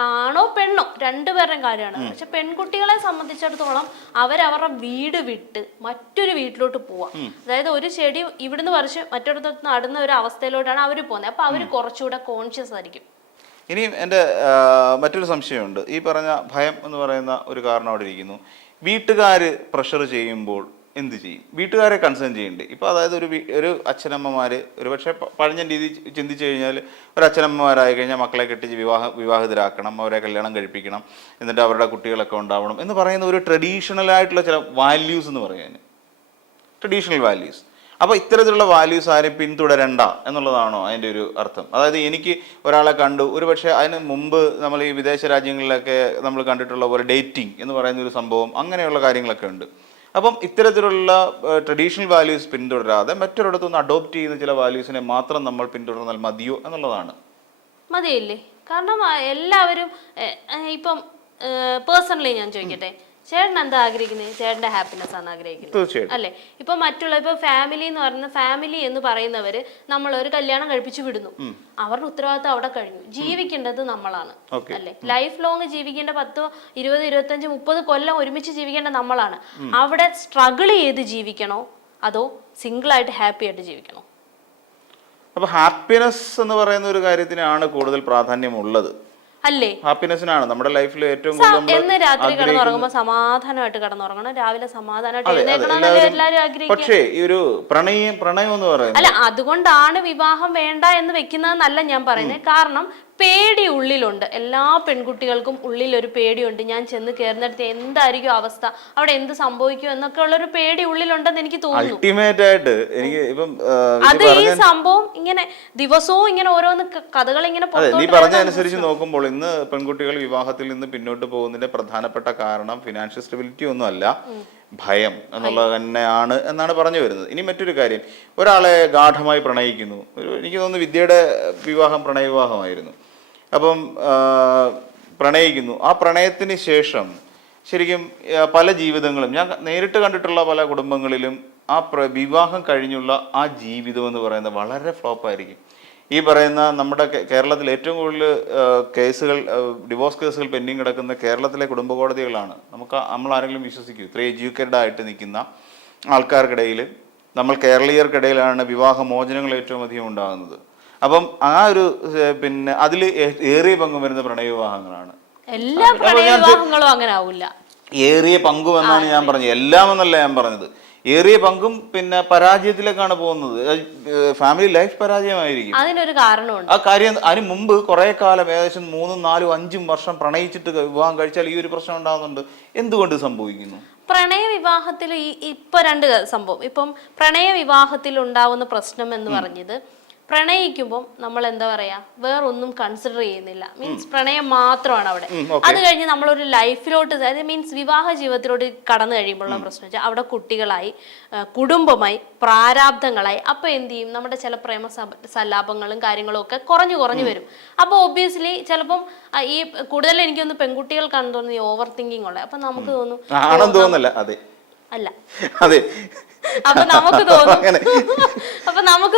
ആണോ പെണ്ണോ രണ്ടുപേരുടെയും കാര്യമാണ്. പക്ഷെ പെൺകുട്ടികളെ സംബന്ധിച്ചിടത്തോളം അവരവരുടെ വീട് വിട്ട് മറ്റൊരു വീട്ടിലോട്ട് പോവാം. അതായത് ഒരു ചെടി ഇവിടുന്ന് പറിച്ച് മറ്റൊരിടത്ത് നടുന്ന ഒരു അവസ്ഥയിലോട്ടാണ് അവർ പോകുന്നത്. അപ്പൊ അവര് കുറച്ചുകൂടെ കോൺഷ്യസ് ആയിരിക്കും. ഇനിയും എൻ്റെ മറ്റൊരു സംശയമുണ്ട്. ഈ പറഞ്ഞ ഭയം എന്ന് പറയുന്ന ഒരു കാരണം അവിടെ ഇരിക്കുന്നു. വീട്ടുകാര് പ്രഷർ ചെയ്യുമ്പോൾ എന്ത് ചെയ്യും? വീട്ടുകാരെ കൺസേൺ ചെയ്യണ്ടേ? ഇപ്പോൾ അതായത് ഒരു അച്ഛനമ്മമാര് ഒരു പക്ഷേ പഴഞ്ഞ രീതി ചിന്തിച്ചു കഴിഞ്ഞാൽ ഒരു അച്ഛനമ്മമാരായി കഴിഞ്ഞാൽ മക്കളെ കെട്ടിച്ച് വിവാഹിതരാക്കണം, അവരെ കല്യാണം കഴിപ്പിക്കണം, എന്നിട്ട് അവരുടെ കുട്ടികളൊക്കെ ഉണ്ടാവണം എന്ന് പറയുന്ന ഒരു ട്രഡീഷണൽ ആയിട്ടുള്ള ചില വാല്യൂസ് എന്ന് പറയാൻ, ട്രഡീഷണൽ വാല്യൂസ്. അപ്പോൾ ഇത്തരത്തിലുള്ള വാല്യൂസ് ആരും പിന്തുടരണ്ട എന്നുള്ളതാണോ അതിൻ്റെ ഒരു അർത്ഥം? അതായത് എനിക്ക് ഒരാളെ കണ്ടു, ഒരു പക്ഷേ അതിന് മുമ്പ് നമ്മൾ ഈ വിദേശ രാജ്യങ്ങളിലൊക്കെ നമ്മൾ കണ്ടിട്ടുള്ള പോലെ ഡേറ്റിംഗ് എന്ന് പറയുന്ന ഒരു സംഭവം, അങ്ങനെയുള്ള കാര്യങ്ങളൊക്കെ ഉണ്ട്. അപ്പം ഇത്തരത്തിലുള്ള ട്രഡീഷണൽ വാല്യൂസ് പിന്തുടരാതെ മറ്റൊരിടത്തുനിന്ന് അഡോപ്റ്റ് ചെയ്യുന്ന ചില വാല്യൂസിനെ മാത്രം നമ്മൾ പിന്തുടർന്നാൽ മതിയോ എന്നുള്ളതാണ്. മതിയില്ലേ? കാരണം എല്ലാവരും ഇപ്പം പേഴ്സണലി ഞാൻ ചോദിക്കട്ടെ, ചേട്ടൻ എന്താ ആഗ്രഹിക്കുന്നത്? ചേട്ടന്റെ ഹാപ്പിനെസ് ആണ് ആഗ്രഹിക്കുന്നത് അല്ലേ? ഇപ്പൊ ഇപ്പൊ ഫാമിലി എന്ന് പറയുന്ന ഫാമിലി എന്ന് പറയുന്നവര് നമ്മൾ ഒരു കല്യാണം കഴിപ്പിച്ചു വിടുന്നു, അവരുടെ ഉത്തരവാദിത്വം അവിടെ കഴിഞ്ഞു. ജീവിക്കേണ്ടത് നമ്മളാണ് അല്ലെ? ലൈഫ് ലോങ് ജീവിക്കേണ്ട 10, 20, 25, 30 കൊല്ലം ഒരുമിച്ച് ജീവിക്കേണ്ട നമ്മളാണ്. അവിടെ സ്ട്രഗിൾ ചെയ്ത് ജീവിക്കണോ അതോ സിംഗിൾ ആയിട്ട് ഹാപ്പി ആയിട്ട് ജീവിക്കണോ? അപ്പൊ ഹാപ്പിനെസ് എന്ന് പറയുന്ന ഒരു കാര്യത്തിനാണ് കൂടുതൽ പ്രാധാന്യമുള്ളത് അല്ലേ? ഹാപ്പിനെസ്സിനാണ് നമ്മുടെ ലൈഫിൽ ഏറ്റവും കൂടുതൽ. രാത്രി കിടന്നുറങ്ങുമ്പോൾ സമാധാനമായിട്ട് കിടന്നുറങ്ങണം, രാവിലെ സമാധാനമായിട്ട് എഴുന്നേൽക്കണം, എല്ലാവരും ആഗ്രഹിക്കും. പക്ഷേ ഈ ഒരു പ്രണയം എന്ന് പറയുന്നത് അല്ല, അതുകൊണ്ടാണ് വിവാഹം വേണ്ട എന്ന് വെക്കുന്നതെന്നല്ല ഞാൻ പറയുന്നത്. കാരണം പേടി ഉള്ളിലുണ്ട്, എല്ലാ പെൺകുട്ടികൾക്കും ഉള്ളിൽ ഒരു പേടിയുണ്ട്. ഞാൻ ചെന്ന് കയറുന്നിടത്ത് എന്തായിരിക്കും അവസ്ഥ, അവിടെ എന്ത് സംഭവിക്കും എന്നൊക്കെ ഉള്ളൊരു പേടി ഉള്ളിലുണ്ടെന്ന് എനിക്ക് തോന്നുന്നു. അൾട്ടിമേറ്റ് ആയിട്ട് എനിക്ക് ഇപ്പം അത് ഈ സംഭവം ഇങ്ങനെ ദിവസവും ഇങ്ങനെ ഓരോന്ന് കഥകൾ ഇങ്ങനെ നീ പറഞ്ഞ അനുസരിച്ച് നോക്കുമ്പോൾ ഇന്ന് പെൺകുട്ടികൾ വിവാഹത്തിൽ നിന്ന് പിന്നോട്ട് പോകുന്നതിന്റെ പ്രധാനപ്പെട്ട കാരണം ഫിനാൻഷ്യൽ സ്റ്റെബിലിറ്റി ഒന്നും അല്ല, ഭയം എന്നുള്ളത് തന്നെയാണ് എന്നാണ് പറഞ്ഞു വരുന്നത്. ഇനി മറ്റൊരു കാര്യം, ഒരാളെ ഗാഠമായി പ്രണയിക്കുന്നു. എനിക്ക് തോന്നുന്നു വിദ്യയുടെ വിവാഹം പ്രണയവിവാഹമായിരുന്നു. അപ്പം പ്രണയിക്കുന്നു, ആ പ്രണയത്തിന് ശേഷം ശരിക്കും പല ജീവിതങ്ങളും ഞാൻ നേരിട്ട് കണ്ടിട്ടുള്ള പല കുടുംബങ്ങളിലും ആ വിവാഹം കഴിഞ്ഞുള്ള ആ ജീവിതം എന്ന് പറയുന്നത് വളരെ ഫ്ലോപ്പായിരിക്കും. ഈ പറയുന്ന നമ്മുടെ കേരളത്തിൽ ഏറ്റവും കൂടുതൽ കേസുകൾ, ഡിവോഴ്സ് കേസുകൾ പെൻഡിങ് കിടക്കുന്ന കേരളത്തിലെ കുടുംബ കോടതികളാണ്. നമ്മൾ ആരെങ്കിലും വിശ്വസിക്കൂ? ഇത്രയും എഡ്യൂക്കേറ്റഡ് ആയിട്ട് നിൽക്കുന്ന ആൾക്കാർക്കിടയിൽ, നമ്മൾ കേരളീയർക്കിടയിലാണ് വിവാഹമോചനങ്ങൾ ഏറ്റവും അധികം ഉണ്ടാകുന്നത്. അപ്പം ആ ഒരു പിന്നെ അതിൽ ഏറിയ പങ്കും വരുന്ന പ്രണയവിവാഹങ്ങളാണ്. എല്ലാ പ്രണയവിവാഹങ്ങളും അങ്ങനെ ആവില്ല. ഏറിയ പങ്കും എന്നാണ് ഞാൻ പറഞ്ഞത്, എല്ലാം എന്നല്ല ഞാൻ പറഞ്ഞത്. ഏറിയ പങ്കും പിന്നെ പരാജയത്തിലേക്കാണ് പോകുന്നത്. ഫാമിലി ലൈഫ് പരാജയമായിരിക്കും. അതിനൊരു കാരണമുണ്ട്. ആ കാര്യം അതിന് മുമ്പ് കുറെ കാലം ഏകദേശം 3, 4, 5 വർഷം പ്രണയിച്ചിട്ട് വിവാഹം കഴിച്ചാൽ ഈ ഒരു പ്രശ്നം ഉണ്ടാകുന്നുണ്ട്. എന്തുകൊണ്ട് സംഭവിക്കുന്നു? പ്രണയ വിവാഹത്തിൽ ഇപ്പൊ രണ്ട് സംഭവം. ഇപ്പം പ്രണയ വിവാഹത്തിൽ ഉണ്ടാവുന്ന പ്രശ്നം എന്ന് പറഞ്ഞത് പ്രണയിക്കുമ്പോൾ നമ്മൾ എന്താ പറയാ വേറൊന്നും കൺസിഡർ ചെയ്യുന്നില്ല, മീൻസ് പ്രണയം മാത്രമാണ് അവിടെ. അത് കഴിഞ്ഞ് നമ്മളൊരു ലൈഫിലോട്ട്, അതായത് മീൻസ് വിവാഹ ജീവിതത്തിലോട്ട് കടന്നു കഴിയുമ്പോഴുള്ള പ്രശ്നം വെച്ചാൽ അവിടെ കുട്ടികളായി, കുടുംബമായി, പ്രാരാബ്ദങ്ങളായി. അപ്പൊ എന്ത് ചെയ്യും, നമ്മുടെ ചില പ്രേമ സല്ലാപങ്ങളും കാര്യങ്ങളും ഒക്കെ കുറഞ്ഞു വരും. അപ്പൊ ഒബ്വിയസ്ലി ചിലപ്പം ഈ കൂടുതൽ എനിക്കൊന്ന് പെൺകുട്ടികൾക്കാണ് തോന്നുന്നത് ഈ ഓവർ തിങ്കിങ് ഉള്ളത്. അപ്പൊ നമുക്ക് തോന്നും അല്ല അതെ അപ്പൊ നമുക്ക്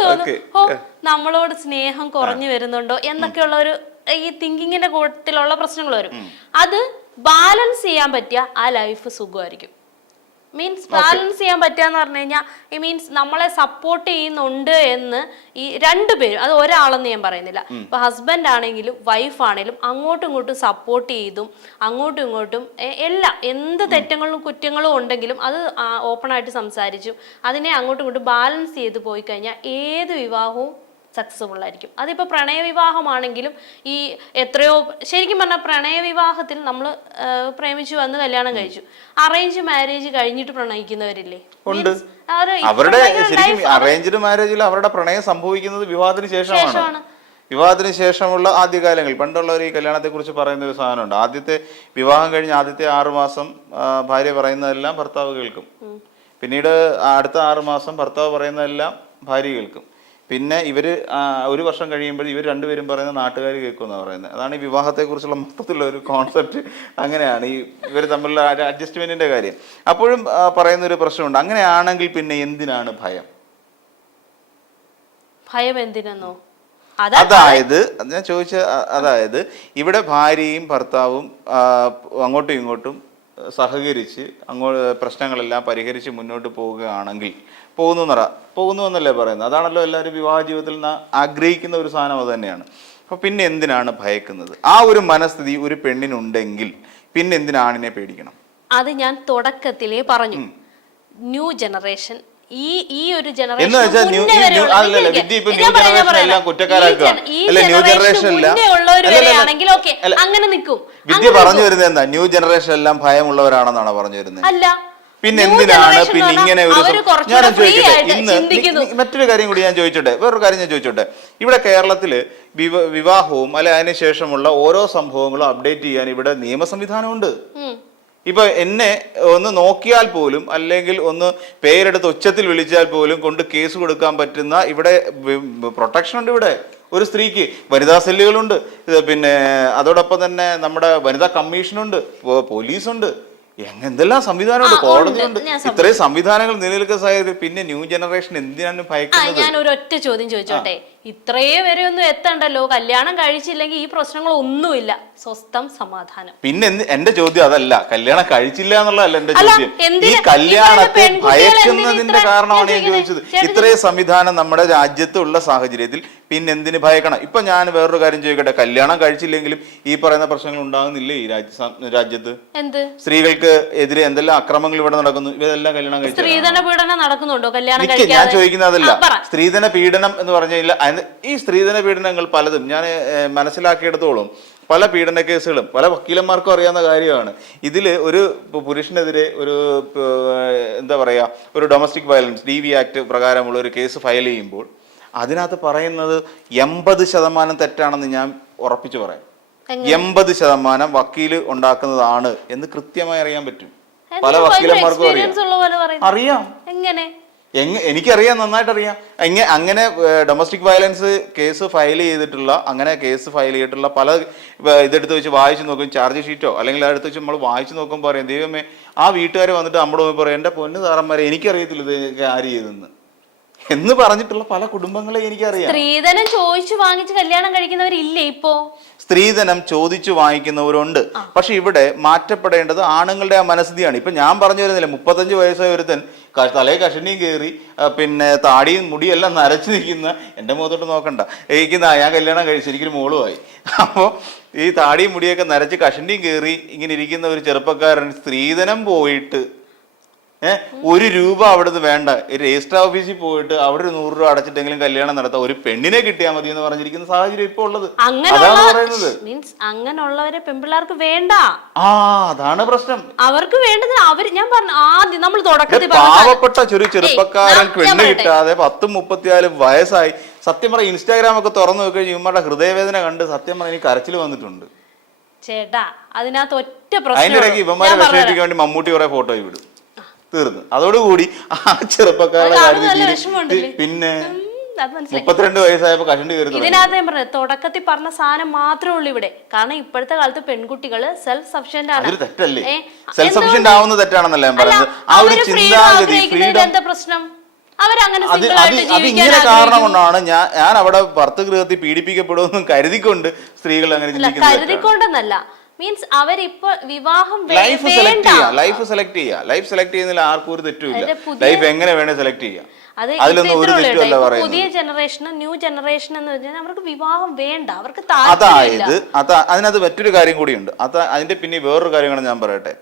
തോന്നും ഓ നമ്മളോട് സ്നേഹം കുറഞ്ഞു വരുന്നുണ്ടോ എന്നൊക്കെയുള്ള ഒരു ഈ തിങ്കിങ്ങിന്റെ കൂട്ടത്തിലുള്ള പ്രശ്നങ്ങൾ വരും. അത് ബാലൻസ് ചെയ്യാൻ പറ്റിയ ആ ലൈഫ് സുഖമായിരിക്കും. മീൻസ് ബാലൻസ് ചെയ്യാൻ പറ്റുകയെന്ന് പറഞ്ഞു കഴിഞ്ഞാൽ ഈ മീൻസ് നമ്മളെ സപ്പോർട്ട് ചെയ്യുന്നുണ്ട് എന്ന് ഈ രണ്ടുപേരും, അത് ഒരാളെന്ന് ഞാൻ പറയുന്നില്ല, ഇപ്പൊ ഹസ്ബൻഡ് ആണെങ്കിലും വൈഫ് ആണെങ്കിലും അങ്ങോട്ടും ഇങ്ങോട്ടും സപ്പോർട്ട് ചെയ്തും അങ്ങോട്ടും ഇങ്ങോട്ടും എല്ലാം എന്ത് തെറ്റങ്ങളും കുറ്റങ്ങളും ഉണ്ടെങ്കിലും അത് ഓപ്പൺ ആയിട്ട് സംസാരിച്ചും അതിനെ അങ്ങോട്ടും ഇങ്ങോട്ടും ബാലൻസ് ചെയ്ത് പോയി കഴിഞ്ഞാൽ ഏത് വിവാഹവും സക്സസ്ഫുൾ ആയിരിക്കും. അതിപ്പോൾ പ്രണയവിവാഹമാണെങ്കിലും ഈ എത്രയോ, ശരിക്കും പറഞ്ഞാൽ പ്രണയവിവാഹത്തിൽ നമ്മൾ പ്രേമിച്ചു വന്ന് കല്യാണം കഴിച്ചു, അറേഞ്ച് മാരേജ് കഴിഞ്ഞിട്ട് പ്രണയിക്കുന്നവരില്ലേ? അവരുടെ ശരിക്കും അറേഞ്ച്ഡ് മാരേജിൽ അവരുടെ പ്രണയം സംഭവിക്കുന്നത് വിവാഹത്തിന് ശേഷമാണ്. വിവാഹത്തിന് ശേഷമുള്ള ആദ്യകാലങ്ങൾ, പണ്ടുള്ളവർ ഈ കല്യാണത്തെ കുറിച്ച് പറയുന്ന ഒരു സാധനമുണ്ട്. ആദ്യത്തെ വിവാഹം കഴിഞ്ഞ് ആദ്യത്തെ 6 മാസം ഭാര്യ പറയുന്നതെല്ലാം ഭർത്താവ് കേൾക്കും. പിന്നീട് അടുത്ത 6 മാസം ഭർത്താവ് പറയുന്നതെല്ലാം ഭാര്യ കേൾക്കും. പിന്നെ ഇവര് 1 വർഷം കഴിയുമ്പോൾ ഇവർ രണ്ടുപേരും പറയുന്ന നാട്ടുകാർ കേൾക്കുമെന്നാണ് പറയുന്നത്. അതാണ് ഈ വിവാഹത്തെക്കുറിച്ചുള്ള മൊത്തത്തിലുള്ള ഒരു കോൺസെപ്റ്റ്. അങ്ങനെയാണ് ഈ ഇവർ തമ്മിലുള്ള അഡ്ജസ്റ്റ്മെന്റിന്റെ കാര്യം. അപ്പോഴും പറയുന്ന ഒരു പ്രശ്നമുണ്ട്. അങ്ങനെയാണെങ്കിൽ പിന്നെ എന്തിനാണ് ഭയം? ഭയം എന്തിനെന്നോ? അതായത് ഞാൻ ചോദിച്ച, അതായത് ഇവിടെ ഭാര്യയും ഭർത്താവും അങ്ങോട്ടും ഇങ്ങോട്ടും സഹകരിച്ച് പ്രശ്നങ്ങളെല്ലാം പരിഹരിച്ച് മുന്നോട്ട് പോവുകയാണെങ്കിൽ പോകുന്നു എന്നല്ലേ പറയുന്നത്. അതാണല്ലോ എല്ലാവരും വിവാഹ ജീവിതത്തിൽ ആഗ്രഹിക്കുന്ന ഒരു സാധനം അത് തന്നെയാണ്. അപ്പൊ പിന്നെ എന്തിനാണ് ഭയക്കുന്നത്? ആ ഒരു മനസ്ഥിതി ഒരു പെണ്ണിനുണ്ടെങ്കിൽ പിന്നെ എന്തിനാ ആണിനെ പേടിക്കണം? അത് ഞാൻ തുടക്കത്തിലേ പറഞ്ഞു. ന്യൂ ജനറേഷൻ, ഈ ഒരു ജനറേഷൻ അങ്ങനെ നിൽക്കും. വിദ്യ പറഞ്ഞു വരുന്നത് എന്താ? ന്യൂ ജനറേഷൻ എല്ലാം ഭയമുള്ളവരാണെന്നാണ് പറഞ്ഞു വരുന്നത്. അല്ല, പിന്നെ എന്തിനാണ് പിന്നെ ഇങ്ങനെ ഒരു, ഞാൻ ചോദിക്കട്ടെ, ഇന്ന് മറ്റൊരു കാര്യം കൂടി ഞാൻ ചോദിച്ചോട്ടെ, വേറൊരു കാര്യം ഞാൻ ചോദിച്ചോട്ടെ. ഇവിടെ കേരളത്തില് വിവാഹവും അല്ലെ അതിനുശേഷമുള്ള ഓരോ സംഭവങ്ങളും അപ്ഡേറ്റ് ചെയ്യാൻ ഇവിടെ നിയമ സംവിധാനമുണ്ട്. ഇപ്പൊ എന്നെ ഒന്ന് നോക്കിയാൽ പോലും അല്ലെങ്കിൽ ഒന്ന് പേരെടുത്ത് ഉച്ചത്തിൽ വിളിച്ചാൽ പോലും കൊണ്ട് കേസ് കൊടുക്കാൻ പറ്റുന്ന ഇവിടെ പ്രൊട്ടക്ഷൻ ഉണ്ട്. ഇവിടെ ഒരു സ്ത്രീക്ക് വനിതാ സെല്ലുകളുണ്ട്, പിന്നെ അതോടൊപ്പം തന്നെ നമ്മുടെ വനിതാ കമ്മീഷനുണ്ട്, പോലീസുണ്ട്, എന്തെല്ലാം സംവിധാനമുണ്ട്, കോടതിയുണ്ട്. ഇത്രയും സംവിധാനങ്ങൾ നിലനിൽക്കുന്ന സാഹചര്യത്തിൽ പിന്നെ ന്യൂ ജനറേഷൻ എന്തിനാണ് ഭയക്കുന്നത്? ഞാൻ ഒരു ഒറ്റ ചോദ്യം ചോദിച്ചോട്ടെ, ഇത്രയും വരെ ഒന്നും എത്തണ്ടല്ലോ, കല്യാണം കഴിച്ചില്ലെങ്കിൽ ഈ പ്രശ്നങ്ങളൊന്നുമില്ല, സ്വസ്ഥം സമാധാനം. പിന്നെ എന്റെ ചോദ്യം അതല്ല, കല്യാണം കഴിച്ചില്ല എന്നുള്ളതല്ല എന്റെ ചോദ്യം. ഈ കല്യാണത്തെ ഭയക്കുന്നതിന്റെ കാരണമാണ് ഞാൻ ചോദിച്ചത്. ഇത്രയും സംവിധാനം നമ്മുടെ രാജ്യത്തുള്ള സാഹചര്യത്തിൽ പിന്നെ എന്തിന് ഭയക്കണം? ഇപ്പൊ ഞാൻ വേറൊരു കാര്യം ചോദിക്കട്ടെ, കല്യാണം കഴിച്ചില്ലെങ്കിലും ഈ പറയുന്ന പ്രശ്നങ്ങൾ ഉണ്ടാകുന്നില്ലേ ഈ രാജ്യത്ത്? സ്ത്രീകൾക്ക് എതിരെ എന്തെല്ലാം അക്രമങ്ങൾ ഇവിടെ നടക്കുന്നു, ഇവരെല്ലാം കല്യാണം കഴിച്ചു. സ്ത്രീധന പീഡനം നടക്കുന്നുണ്ടോ? ഞാൻ ചോദിക്കുന്നതല്ല, സ്ത്രീധന പീഡനം എന്ന് പറഞ്ഞു കഴിഞ്ഞാൽ ഈ സ്ത്രീധന പീഡനങ്ങൾ പലതും ഞാൻ മനസ്സിലാക്കിയെടുത്തോളം പല പീഡന കേസുകളും പല വക്കീലന്മാർക്കും അറിയാവുന്ന കാര്യമാണ്. ഇതിൽ ഒരു പുരുഷനെതിരെ ഒരു എന്താ പറയാ ഒരു ഡൊമസ്റ്റിക് വയലൻസ് DV ആക്ട് പ്രകാരമുള്ള ഒരു കേസ് ഫയൽ ചെയ്യുമ്പോൾ അതിനകത്ത് പറയുന്നത് 80% തെറ്റാണെന്ന് ഞാൻ ഉറപ്പിച്ചു പറയാം. 80% വക്കീല് ഉണ്ടാക്കുന്നതാണ് എന്ന് കൃത്യമായി അറിയാൻ പറ്റും. പല വക്കീലന്മാർക്കും അറിയാം. എനിക്കറിയാം, നന്നായിട്ട് അറിയാം. അങ്ങനെ ഡൊമസ്റ്റിക് വയലൻസ് കേസ് ഫയൽ ചെയ്തിട്ടുള്ള പല ഇതെടുത്ത് വെച്ച് വായിച്ചു നോക്കും, ചാർജ് ഷീറ്റോ അല്ലെങ്കിൽ അതെടുത്ത് വെച്ച് നമ്മൾ വായിച്ചു നോക്കുമ്പോൾ പറയാം, ദൈവമേ, ആ വീട്ടുകാർ വന്നിട്ട് നമ്മുടെ മുമ്പ് പറയും, എൻ്റെ പൊന്നു സാറന്മാരെ എനിക്കറിയത്തില്ല ഇത് ആര് ചെയ്തെന്ന് എന്ന് പറഞ്ഞിട്ടുള്ള പല കുടുംബങ്ങളെ എനിക്കറിയാം. സ്ത്രീധനം ചോദിച്ചു വാങ്ങിച്ച് കല്യാണം കഴിക്കുന്നവരില്ലേ? ഇപ്പോ സ്ത്രീധനം ചോദിച്ചു വാങ്ങിക്കുന്നവരുണ്ട്. പക്ഷെ ഇവിടെ മാറ്റപ്പെടേണ്ടത് ആണുങ്ങളുടെ ആ മനസ്ഥിതിയാണ്. ഇപ്പൊ ഞാൻ പറഞ്ഞു വരുന്നില്ല, 35 വയസ്സായ ഒരുത്തൻ തലയിൽ കഷണിയും കയറി പിന്നെ താടിയും മുടിയെല്ലാം നരച്ചു നിൽക്കുന്ന, എൻ്റെ മുഖത്തോട്ട് നോക്കണ്ട, ഞാൻ കല്യാണം കഴിച്ചു, എനിക്കൊരു മോളുമായി. അപ്പോൾ ഈ താടിയും മുടിയൊക്കെ നരച്ച് കഷണ്ടിയും കയറി ഇങ്ങനെ ഇരിക്കുന്ന ഒരു ചെറുപ്പക്കാരൻ സ്ത്രീധനം പോയിട്ട് 1 രൂപ അവിടുന്ന് വേണ്ട, രജിസ്റ്റർ ഓഫീസിൽ പോയിട്ട് അവിടെ 100 രൂപ അടച്ചിട്ടെങ്കിലും കല്യാണം നടത്താം, ഒരു പെണ്ണിനെ കിട്ടിയാൽ മതി എന്ന് പറഞ്ഞിരിക്കുന്ന സാഹചര്യം ഇപ്പൊ ഉള്ളത്. അതാണ് പറയുന്നത്. മീൻസ് അങ്ങനെയുള്ളവരെ പെൺപിള്ളേർക്ക് വേണ്ട. അതാണ് പ്രശ്നം. അവർക്ക് വേണ്ടത് ഞാൻ പറഞ്ഞു ആദ്യം നമ്മൾ തുടക്കത്തിൽ പാവപ്പെട്ട ചെറുപ്പക്കാരൻ പെണ്ണ് കിട്ടാതെ 10-34 വയസ്സായി. സത്യം പറഞ്ഞ ഇൻസ്റ്റാഗ്രാം ഒക്കെ തുറന്നു നോക്കി ഇവന്മാരുടെ ഹൃദയവേദന കണ്ട് സത്യം പറഞ്ഞ എനിക്ക് കരച്ചിൽ വന്നിട്ടുണ്ട് ചേട്ടാ. അതിനകത്ത് ഒറ്റ അതിന്റെ ഇടയ്ക്ക് ഇവന്മാരെ വിഷമിപ്പിക്കാൻ വേണ്ടി മമ്മൂട്ടി കുറെ ഫോട്ടോ വിടും, തീർന്നു. അതോടുകൂടി ആ ചെറുപ്പക്കാരുടെ പിന്നെ 32 വയസ്സായപ്പോ കഷണ്ടി കയറി. ഇതിനകത്ത് ഞാൻ പറഞ്ഞത് തുടക്കത്തിൽ പറഞ്ഞ സാധനം മാത്രമേ ഉള്ളൂ ഇവിടെ. കാരണം ഇപ്പോഴത്തെ കാലത്ത് പെൺകുട്ടികള് സെൽഫ് സഫിഷ്യന്റ് ആണ്. അതൊരു തെറ്റല്ലേ? സെൽഫ് സഫിഷ്യന്റ് ആവുന്നത് തെറ്റാണെന്നല്ല ഞാൻ പറയുന്നത്. ആ ഒരു ചിന്താഗതി എന്താ പ്രശ്നം? അതിങ്ങനെ കാരണം കൊണ്ടാണ് ഞാൻ അവിടെ ഭർത്തൃഗൃഹത്തിൽ പീഡിപ്പിക്കപ്പെടുമെന്നും കരുതിക്കൊണ്ട് സ്ത്രീകൾ അങ്ങനെ കരുതിക്കൊണ്ടെന്നല്ല. മീൻസ് അവരിപ്പോ വിവാഹം ലൈഫ് സെലക്ട് ചെയ്യുന്നതിൽ ആർക്കും ഒരു തെറ്റുമില്ല. ലൈഫ് എങ്ങനെ വേണേ സെലക്ട് ചെയ്യാം, അതിലൊന്നും ഒരു തെറ്റുമല്ല പറയുന്നത്. പുതിയ ജനറേഷൻ ന്യൂ ജനറേഷൻ എന്ന് വെച്ചാൽ അവർക്ക് വിവാഹം വേണ്ട, അവർക്ക് അതിനകത്ത് മറ്റൊരു കാര്യം കൂടിയുണ്ട്. അതിന്റെ പിന്നെ വേറൊരു കാര്യമാണ് ഞാൻ പറയട്ടെ.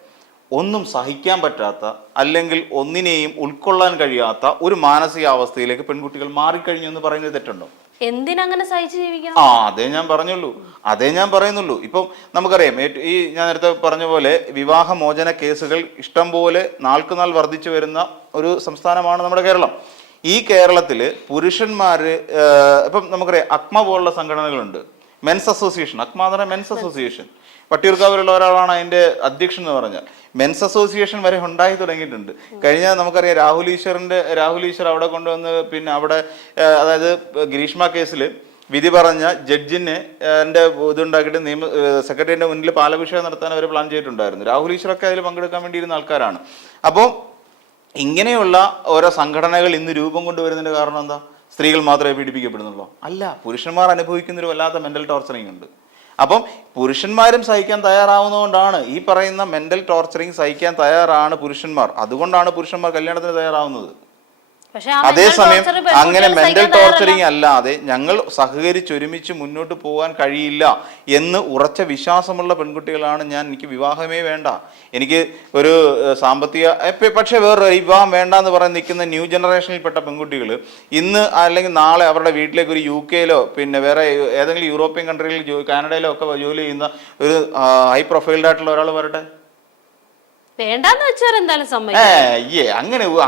ഒന്നും സഹിക്കാൻ പറ്റാത്ത അല്ലെങ്കിൽ ഒന്നിനെയും ഉൾക്കൊള്ളാൻ കഴിയാത്ത ഒരു മാനസികാവസ്ഥയിലേക്ക് പെൺകുട്ടികൾ മാറിക്കഴിഞ്ഞു എന്ന് പറയുന്നത് തെറ്റുണ്ടോ? എന്തിനങ്ങനെ സഹിച്ചു ജീവിക്കണം? അതേ ഞാൻ പറയുന്നുള്ളൂ. ഇപ്പം നമുക്കറിയാം, ഈ ഞാൻ നേരത്തെ പറഞ്ഞ പോലെ വിവാഹമോചന കേസുകൾ ഇഷ്ടം പോലെ നാൾക്കുനാൾ വർദ്ധിച്ചു വരുന്ന ഒരു സംസ്ഥാനമാണ് നമ്മുടെ കേരളം. ഈ കേരളത്തില് പുരുഷന്മാര് ഇപ്പം നമുക്കറിയാം, അക്മ പോലുള്ള സംഘടനകളുണ്ട്, മെൻസ് അസോസിയേഷൻ. അക്മ എന്ന് പറഞ്ഞാൽ മെൻസ് അസോസിയേഷൻ. വട്ടിയൂർക്കാവിലുള്ള ഒരാളാണ് അതിന്റെ അധ്യക്ഷൻ എന്ന് പറഞ്ഞാൽ. മെൻസ് അസോസിയേഷൻ വരെ ഉണ്ടായി തുടങ്ങിയിട്ടുണ്ട്. കഴിഞ്ഞ നമുക്കറിയാം രാഹുൽ ഈശ്വർ അവിടെ കൊണ്ടുവന്ന് പിന്നെ അവിടെ അതായത് ഗ്രീഷ്മ കേസിൽ വിധി പറഞ്ഞ ജഡ്ജിനെ ഇതുണ്ടാക്കിയിട്ട് സെക്രട്ടറിയുടെ മുന്നിൽ പാലഭിഷേകം നടത്താൻ അവർ പ്ലാൻ ചെയ്തിട്ടുണ്ടായിരുന്നു. രാഹുൽ ഈശ്വറൊക്കെ അതിൽ പങ്കെടുക്കാൻ വേണ്ടിയിരുന്ന ആൾക്കാരാണ്. അപ്പോൾ ഇങ്ങനെയുള്ള ഓരോ സംഘടനകൾ ഇന്ന് രൂപം കൊണ്ടുവരുന്നതിന്റെ കാരണം എന്താ? സ്ത്രീകൾ മാത്രമേ പീഡിപ്പിക്കപ്പെടുന്നുള്ളൂ? അല്ല, പുരുഷന്മാർ അനുഭവിക്കുന്നൊരു വല്ലാത്ത മെന്റൽ ടോർച്ചറിങ് ഉണ്ട്. അപ്പം പുരുഷന്മാരും സഹിക്കാൻ തയ്യാറാവുന്നതുകൊണ്ടാണ് ഈ പറയുന്ന മെന്റൽ ടോർച്ചറിങ് സഹിക്കാൻ തയ്യാറാണ് പുരുഷന്മാർ. അതുകൊണ്ടാണ് പുരുഷന്മാർ കല്യാണത്തിന് തയ്യാറാവുന്നത്. അതേസമയം അങ്ങനെ മെന്റൽ ടോർച്ചറിങ് അല്ലാതെ ഞങ്ങൾ സഹകരിച്ചൊരുമിച്ച് മുന്നോട്ട് പോകാൻ കഴിയില്ല എന്ന് ഉറച്ച വിശ്വാസമുള്ള പെൺകുട്ടികളാണ് എനിക്ക് വിവാഹമേ വേണ്ട, എനിക്ക് ഒരു സാമ്പത്തിക പക്ഷെ വേറെ വിവാഹം വേണ്ട എന്ന് പറഞ്ഞ് നിൽക്കുന്ന ന്യൂ ജനറേഷനിൽപ്പെട്ട പെൺകുട്ടികൾ ഇന്ന് അല്ലെങ്കിൽ നാളെ അവരുടെ വീട്ടിലേക്ക് ഒരു UK-ലോ പിന്നെ വേറെ ഏതെങ്കിലും യൂറോപ്യൻ കൺട്രികളിൽ കാനഡയിലോ ഒക്കെ ജോലി ചെയ്യുന്ന ഒരു ഹൈ പ്രൊഫൈൽഡ് ആയിട്ടുള്ള ഒരാൾ വരട്ടെ,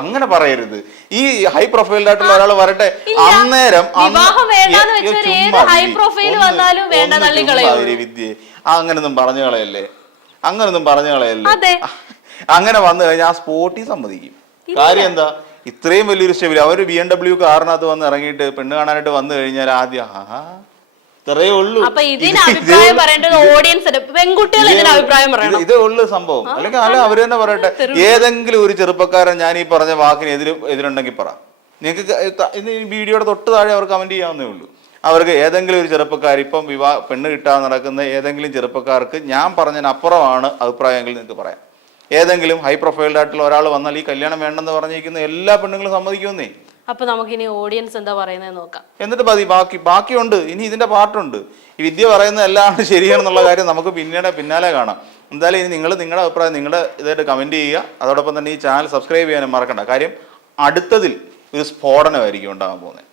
അങ്ങനെ പറയരുത്. ഈ ഹൈ പ്രൊഫൈൽഡ് ആയിട്ടുള്ള ഒരാൾ വരട്ടെ, അന്നേരം വിദ്യ അങ്ങനൊന്നും പറഞ്ഞു കളയല്ലേ. അങ്ങനെ വന്നു കഴിഞ്ഞാൽ ആ സ്പോട്ടിൽ സമ്മതിക്കും. കാര്യം എന്താ? ഇത്രയും വലിയൊരു സ്റ്റെബിൽ അവര് BMW കാറിനകത്ത് വന്ന് ഇറങ്ങിയിട്ട് പെണ്ണ് കാണാനായിട്ട് വന്നു കഴിഞ്ഞാൽ ആദ്യം ഇത്രയേ ഉള്ളൂ. ഇതേ ഉള്ളു സംഭവം. അല്ലെങ്കിൽ അവര് തന്നെ പറയട്ടെ, ഏതെങ്കിലും ഒരു ചെറുപ്പക്കാരൻ ഞാൻ ഈ പറഞ്ഞ വാക്കിന് എതിരുണ്ടെങ്കിൽ പറ. നിങ്ങൾക്ക് ഇന്ന് ഈ വീഡിയോയുടെ തൊട്ട് താഴെ അവർ കമന്റ് ചെയ്യാവുന്നേ ഉള്ളൂ. അവർക്ക് ഏതെങ്കിലും ഒരു ചെറുപ്പക്കാർ ഇപ്പം പെണ്ണ് കിട്ടാൻ നടക്കുന്ന ഏതെങ്കിലും ചെറുപ്പക്കാർക്ക് ഞാൻ പറഞ്ഞതിനപ്പുറമാണ് അഭിപ്രായമെങ്കിൽ നിങ്ങൾക്ക് പറയാം. ഏതെങ്കിലും ഹൈ പ്രൊഫൈൽഡ് ആയിട്ടുള്ള ഒരാൾ വന്നാൽ ഈ കല്യാണം വേണ്ടെന്ന് പറഞ്ഞിരിക്കുന്ന എല്ലാ പെണ്ണുങ്ങളും സമ്മതിക്കുമെന്നേ. അപ്പൊ നമുക്കിനി ഓഡിയൻസ് എന്താ പറയുന്നത് നോക്കാം. എന്നിട്ട് ബാക്കിയുണ്ട്, ഇനി ഇതിന്റെ പാർട്ടുണ്ട്. ഈ വിദ്യ പറയുന്നത് എല്ലാം ശരിയാണെന്നുള്ള കാര്യം നമുക്ക് പിന്നാലെ കാണാം. എന്തായാലും ഇനി നിങ്ങളുടെ അഭിപ്രായം ഇതായിട്ട് കമന്റ് ചെയ്യുക. അതോടൊപ്പം തന്നെ ഈ ചാനൽ സബ്സ്ക്രൈബ് ചെയ്യാനും മറക്കണ്ട. കാര്യം അടുത്തതിൽ ഒരു സ്ഫോടനമായിരിക്കും ഉണ്ടാകാൻ പോകുന്നത്.